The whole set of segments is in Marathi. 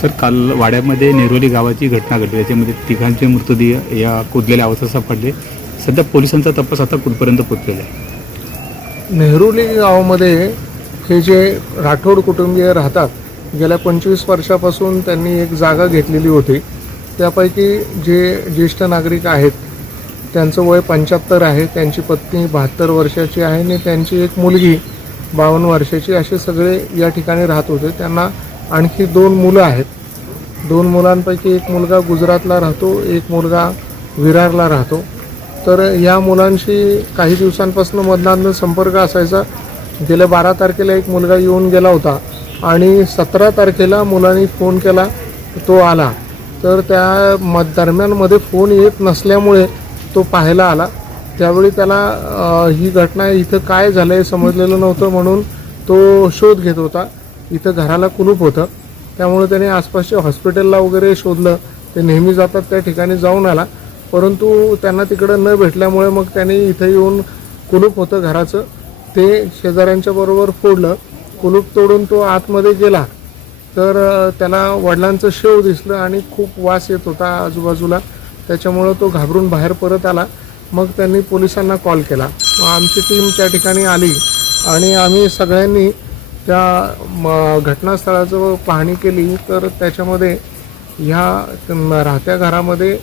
सर काल वाड्यामध्ये नेरोली गावाची घटना घडली. त्याच्यामध्ये तिघांचे मृतदेह या कुदलेल्या अवस्थेत सापडले. सध्या पोलिसांचा तपास आता कुठपर्यंत पोचलेला आहे? नेहरूली गावामध्ये हे जे राठोड कुटुंबीय राहतात गेल्या पंचवीस वर्षापासून त्यांनी एक जागा घेतलेली होती. त्यापैकी जे ज्येष्ठ नागरिक आहेत त्यांचं वय पंच्याहत्तर आहे त्यांची पत्नी बहात्तर वर्षाची आहे आणि त्यांची एक मुलगी बावन्न वर्षाची असे सगळे या ठिकाणी राहत होते. त्यांना आणखी दोन मुलं आहेत. दोन मुलांपैकी एक मुलगा गुजरातला राहतो एक मुलगा विरारला राहतो. तर या मुलांशी काही दिवसांपासून मधनामधनं संपर्क असायचा. गेल्या बारा तारखेला एक मुलगा येऊन गेला होता आणि सतरा तारखेला मुलांनी फोन केला तो आला. तर त्या म दरम्यानमध्ये फोन येत नसल्यामुळे तो पाहायला आला. त्यावेळी त्याला ही घटना इथं काय झालं आहे समजलेलं नव्हतं म्हणून तो शोध घेत होता. इथं घराला कुलूप होतं. त्यामुळे त्याने आसपासच्या हॉस्पिटलला वगैरे शोधलं. ते नेहमी जातात त्या ठिकाणी जाऊन आला. परंतु त्यांना तिकडं न भेटल्यामुळे मग त्याने इथं येऊन कुलूप होतं घराचं. ते शेजाऱ्यांच्या बरोबर फोडलं. कुलूप तोडून तो आतमध्ये गेला. तर त्याला वडिलांचं शेव दिसलं आणि खूप वास येत होता आजूबाजूला. त्याच्यामुळं तो घाबरून बाहेर परत आला. मग त्यांनी पोलिसांना कॉल केला. आमची टीम त्या ठिकाणी आली. आणि आम्ही सगळ्यांनी त्या म, घटनास्थळाचं पाहणी केली तर त्याच्यामध्ये ह्या राहत्या घरामध्ये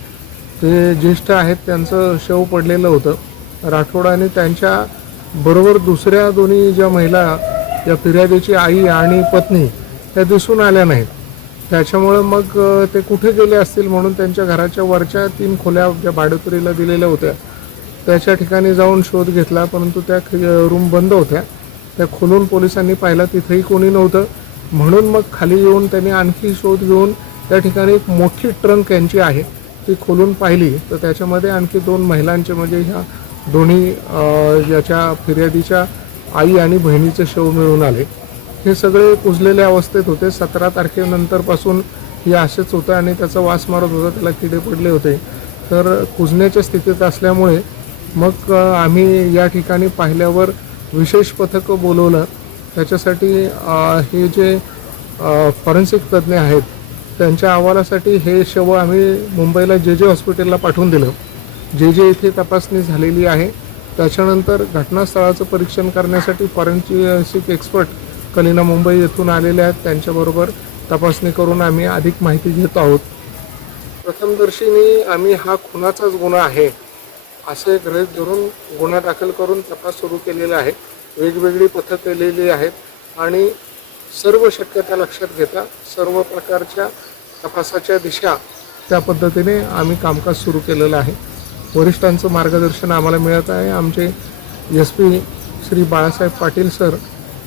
ते ज्येष्ठ आहेत त्यांचं शव पडलेलं होतं. राठोड आणि त्यांच्या बरोबर दुसऱ्या दोन्ही ज्या महिला या फिर्यादीची आई आणि पत्नी त्या दिसून आल्या नाहीत. त्याच्यामुळं मग ते कुठे गेले असतील म्हणून त्यांच्या घराच्या वरच्या तीन खोल्या ज्या भाडेतुरीला दिलेल्या होत्या. त्याच्या ठिकाणी जाऊन शोध घेतला परंतु त्या रूम बंद होत्या. त्या खोलून पोलिसांनी पाहिला तिथेही कोणी नव्हतं. म्हणून मग खाली येऊन त्यांनी आणखी शोध घेऊन त्या ठिकाणी एक मोठी ट्रंक यांची आहे ती खोलून पाहिली. तर त्याच्यामध्ये आणखी दोन महिलांचे म्हणजे ह्या दोन्ही याच्या फिर्यादीच्या आई आणि बहिणीचे शव मिळून आले. हे सगळे कुजलेल्या अवस्थेत होते. सतरा तारखेनंतरपासून हे असेच होतं आणि त्याचा वास मारत होता त्याला किडे पडले होते. तर कुजण्याच्या स्थितीत असल्यामुळे मग आम्ही या ठिकाणी पाहिल्यावर विशेष पथकं बोलवलं त्याच्यासाठी हे जे फॉरेन्सिक तज्ज्ञ आहेत त्यांच्या अहवालासाठी हे शव आम्ही मुंबईला जे जे हॉस्पिटलला पाठवून दिलं. जे जे इथे तपासणी झालेली आहे त्याच्यानंतर घटनास्थळाचं परीक्षण करण्यासाठी फॉरेन्सिक एक्सपर्ट कलिना मुंबई येथून आलेले आहेत. त्यांच्याबरोबर तपासणी करून आम्ही अधिक माहिती घेत आहोत. प्रथमदर्शीने आम्ही हा खुनाचाच गुन्हा आहे. असे गृहित धरून गुन्हा दाखल करून तपास सुरू केलेला आहे. वेगवेगळी पथक केलेली आहेत आणि सर्व शक्यता लक्षात घेता सर्व प्रकारच्या तपासाच्या दिशा त्या पद्धतीने आम्ही कामकाज सुरू केलेलं आहे. वरिष्ठांचं मार्गदर्शन आम्हाला मिळत आहे. आमचे S P Shri Balasaheb Patil sir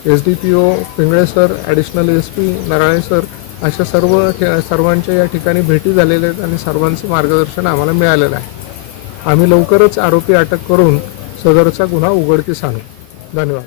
S D P O Pingle sir additional S P Narale sir अशा सर्व सर्वांच्या या ठिकाणी भेटी झालेल्या आहेत आणि सर्वांचं मार्गदर्शन आम्हाला मिळालेलं आहे. आम्ही लवकरच आरोपी अटक करून सदरचा गुन्हा उघडकीस आणू. धन्यवाद.